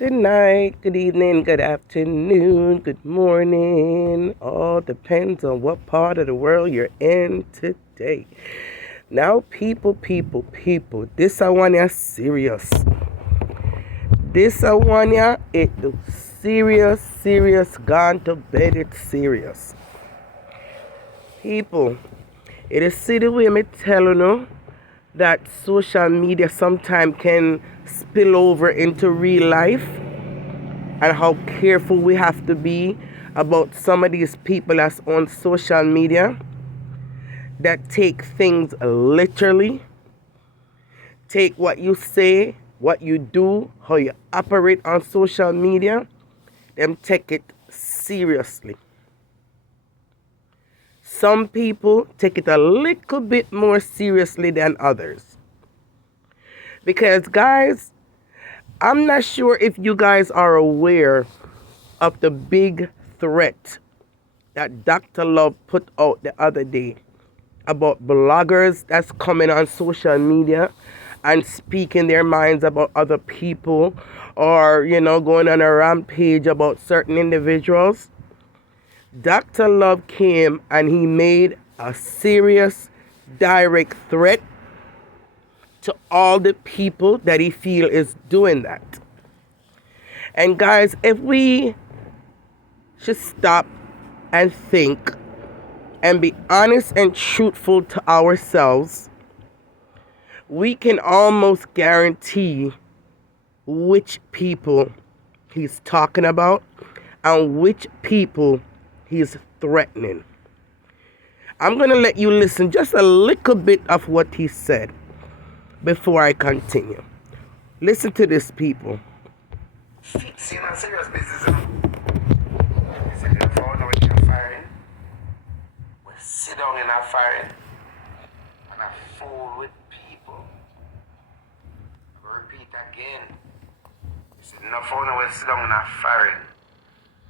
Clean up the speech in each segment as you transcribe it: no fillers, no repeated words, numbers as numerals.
Good night, good evening, good afternoon, good morning. All depends on what part of the world you're in today. Now, people, this I want ya serious. This I want ya, it do serious, gone to bed, it's serious. People, it is see the way me telling you that social media sometimes can spill over into real life and how careful we have to be about some of these people that's on social media that take things literally, take what you say, what you do, how you operate on social media, them take it seriously. Some people take it a little bit more seriously than others. Because guys, I'm not sure if you guys are aware of the big threat that Dr. Love put out the other day about bloggers that's coming on social media and speaking their minds about other people or, going on a rampage about certain individuals. Dr. Love came and he made a serious, direct threat to all the people that he feel is doing that. And guys, if we should stop and think and be honest and truthful to ourselves, we can almost guarantee which people he's talking about and which people he's threatening. I'm going to let you listen just a little bit of what he said before I continue. Listen to this, people. Seeing a serious business, you said you found out you're firing. We sit down in a firing and I fool with people. I go repeat again. You said no found out we sit down in a firing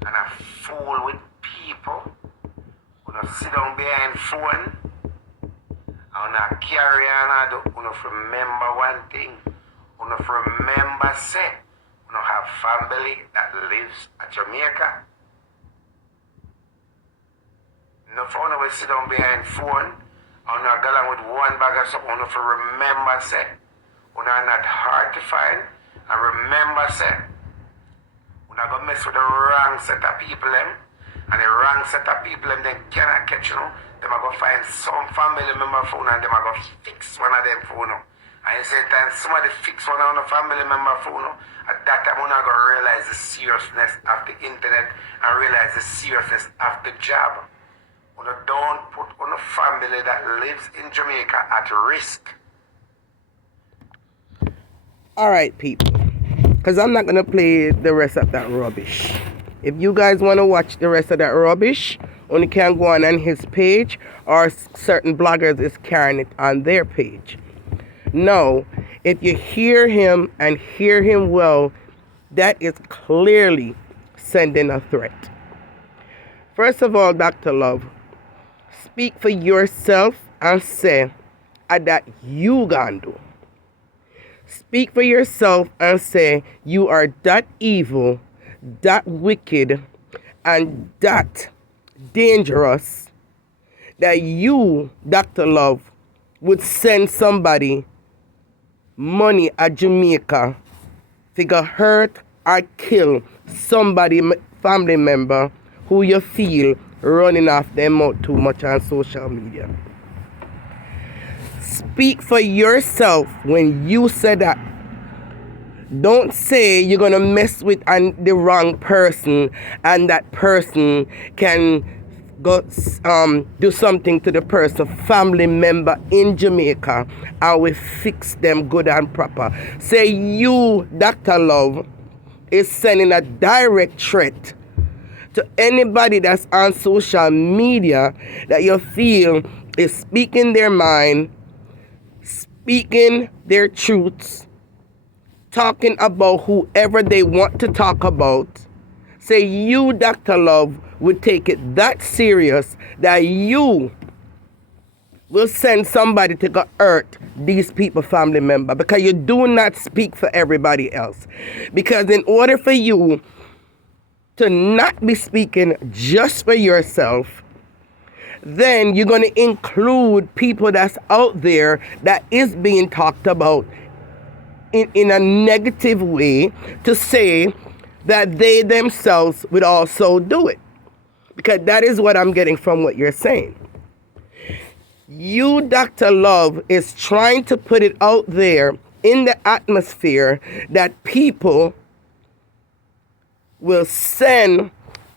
and I fool with people. We don't sit down behind phone. And I carry on, I don't remember one thing. We don't remember say. We don't have family that lives at Jamaica. No phone we sit down behind phone. And I go along with one bag of something. We don't remember say. We are not hard to find. And remember say. We not go mess with the wrong set of people them. And the wrong set of people them then cannot catch you. Them are going to find some family member phone and them are going to fix one of them phone. And the same time, somebody fix one of the family member phone. At that time, we're not going to realize the seriousness of the internet and realize the seriousness of the job. We don't put on a family that lives in Jamaica at risk. All right, people. Because I'm not going to play the rest of that rubbish. If you guys want to watch the rest of that rubbish, only can go on his page, or certain bloggers is carrying it on their page. No, if you hear him and hear him well, that is clearly sending a threat. First of all, Dr. Love, speak for yourself and say that you gonna do. Speak for yourself and say you are that evil, that wicked, and that dangerous that you, Dr. Love, would send somebody money at Jamaica to go hurt or kill somebody, family member, who you feel running off their mouth too much on social media. Speak for yourself when you say that. Don't say you're going to mess with the wrong person and that person can go do something to the person, family member in Jamaica, and we fix them good and proper. Say you, Dr. Love, is sending a direct threat to anybody that's on social media that you feel is speaking their mind, speaking their truths, talking about whoever they want to talk about. Say you, Dr. Love, would take it that serious that you will send somebody to go hurt these people family member, because you do not speak for everybody else. Because in order for you to not be speaking just for yourself, then you're going to include people that's out there that is being talked about in a negative way, to say that they themselves would also do it. Because that is what I'm getting from what you're saying. You, Dr. Love, is trying to put it out there in the atmosphere that people will send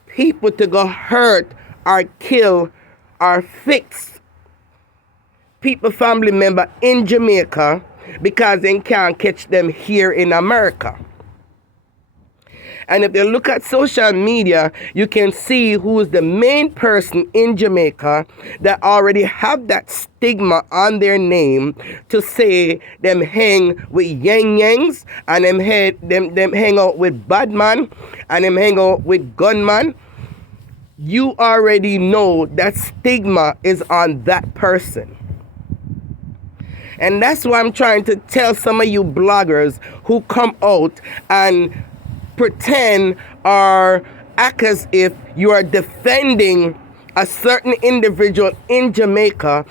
people to go hurt or kill or fix people family member in Jamaica because they can't catch them here in America. And if you look at social media, you can see who is the main person in Jamaica that already have that stigma on their name to say them hang with yang yangs, and them hang out with bad man, and them hang out with gunman. You already know that stigma is on that person. And that's why I'm trying to tell some of you bloggers who come out and pretend or act as if you are defending a certain individual in Jamaica,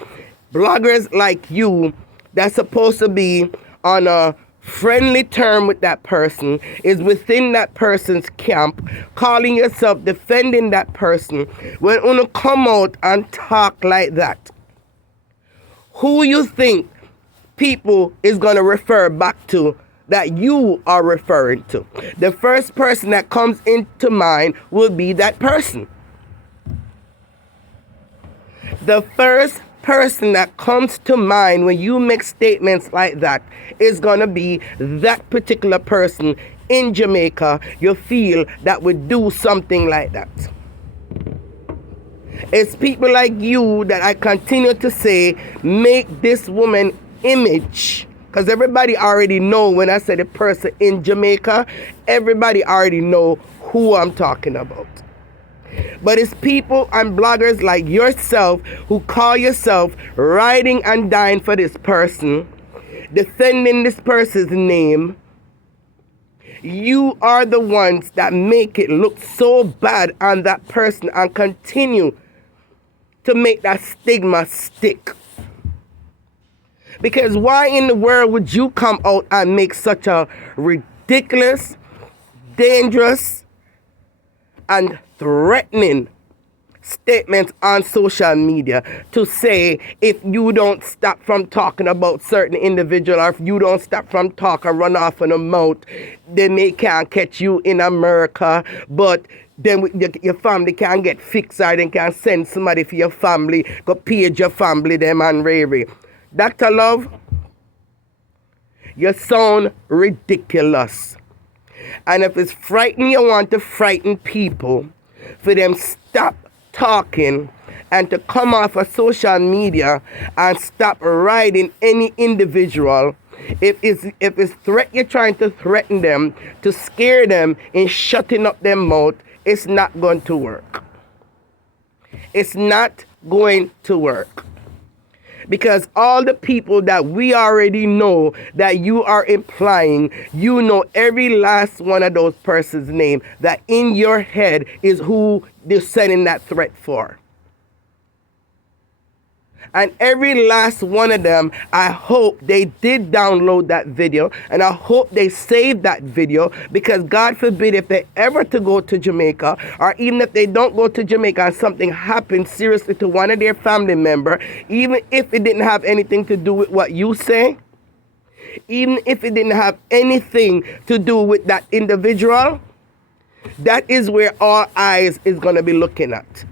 bloggers like you that's supposed to be on a friendly term with that person, is within that person's camp, calling yourself defending that person, when you come out and talk like that, who you think people is going to refer back to that you are referring to? The first person that comes into mind will be that person. The first person that comes to mind when you make statements like that is going to be that particular person in Jamaica you feel that would do something like that. It's people like you that I continue to say make this woman image. Because everybody already know when I say the person in Jamaica, everybody already know who I'm talking about. But it's people and bloggers like yourself who call yourself riding and dying for this person, defending this person's name. You are the ones that make it look so bad on that person and continue to make that stigma stick. Because why in the world would you come out and make such a ridiculous, dangerous, and threatening statements on social media to say if you don't stop from talking about certain individual, or if you don't stop from talking, run off on a mouth, they can't catch you in America, but then your family can get fixed, or they can send somebody for your family, go page your family, them and Ray. Dr. Love, you sound ridiculous. And if it's frightening, you want to frighten people, for them stop talking and to come off of social media and stop riding any individual. If it's threat, you're trying to threaten them, to scare them in shutting up their mouth, it's not going to work. It's not going to work. Because all the people that we already know that you are implying, you know every last one of those persons' name that in your head is who they're sending that threat for. And every last one of them, I hope they did download that video, and I hope they saved that video, because God forbid if they ever to go to Jamaica, or even if they don't go to Jamaica and something happens seriously to one of their family member, even if it didn't have anything to do with what you say, even if it didn't have anything to do with that individual, that is where all eyes is going to be looking at,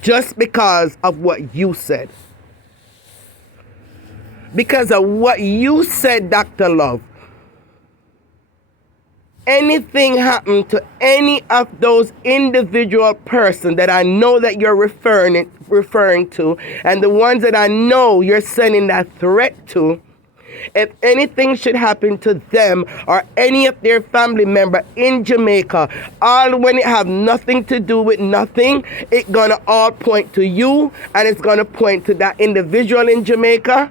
just because of what you said. Because of what you said, Dr. Love, anything happened to any of those individual persons that I know that you're referring to, and the ones that I know you're sending that threat to, If anything should happen to them or any of their family member in Jamaica, all when it have nothing to do with nothing, it's gonna all point to you, and it's gonna point to that individual in Jamaica.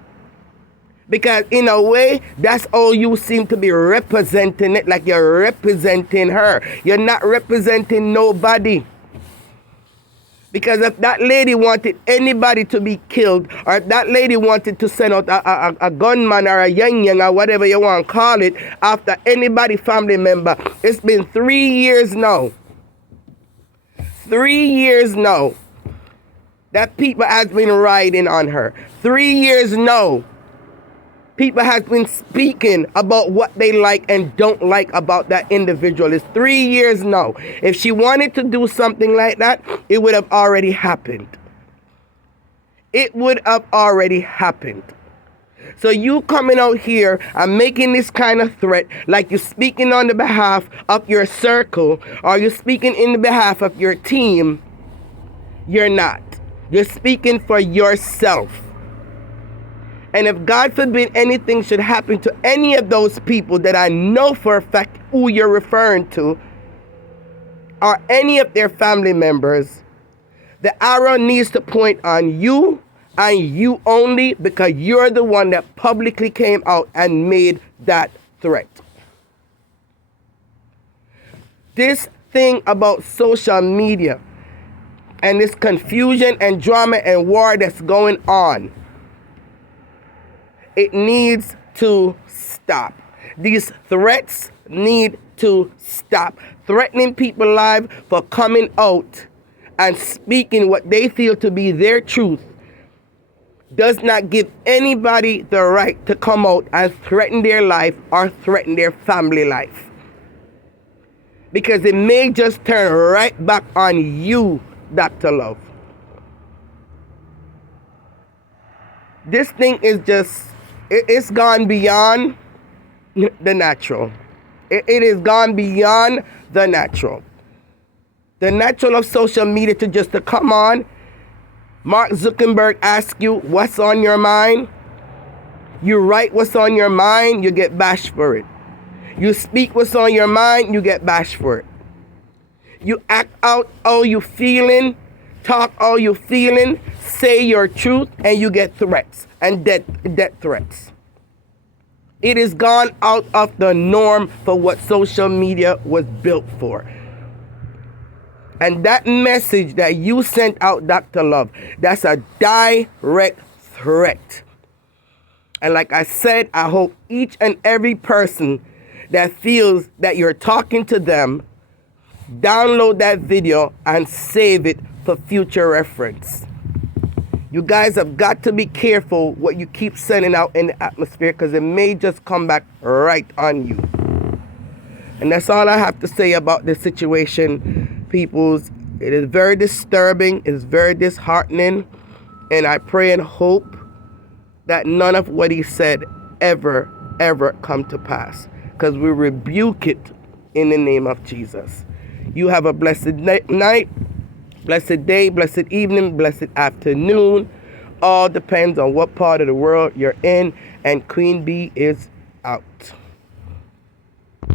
Because in a way, that's all you seem to be representing it, like you're representing her. You're not representing nobody. Because if that lady wanted anybody to be killed, or if that lady wanted to send out a gunman or a yang or whatever you want to call it after anybody family member, it's been 3 years now. 3 years now that people has been riding on her. 3 years now people has been speaking about what they like and don't like about that individual. It's 3 years now. If she wanted to do something like that, it would have already happened. It would have already happened. So you coming out here and making this kind of threat, like you're speaking on the behalf of your circle, or you're speaking in the behalf of your team, you're not. You're speaking for yourself. And if God forbid anything should happen to any of those people that I know for a fact who you're referring to, or any of their family members, the arrow needs to point on you and you only, because you're the one that publicly came out and made that threat. This thing about social media and this confusion and drama and war that's going on, it needs to stop. These threats need to stop. Threatening people's lives for coming out and speaking what they feel to be their truth does not give anybody the right to come out and threaten their life or threaten their family life. Because it may just turn right back on you, Dr. Love. This thing is just, it's gone beyond the natural. It is gone beyond the natural. The natural of social media to come on. Mark Zuckerberg asks you what's on your mind. You write what's on your mind, you get bashed for it. You speak what's on your mind, you get bashed for it. You act out all you feeling, talk all you feeling, say your truth, and you get threats and death threats. It is gone out of the norm for what social media was built for. And that message that you sent out, Dr. Love, that's a direct threat. And like I said, I hope each and every person that feels that you're talking to them, download that video and save it for future reference. You guys have got to be careful what you keep sending out in the atmosphere, because it may just come back right on you. And that's all I have to say about this situation, peoples. It is very disturbing. It's very disheartening. And I pray and hope that none of what he said ever come to pass, because we rebuke it in the name of Jesus. You have a blessed night. Blessed day, blessed evening, blessed afternoon. All depends on what part of the world you're in. And Queen Bee is out.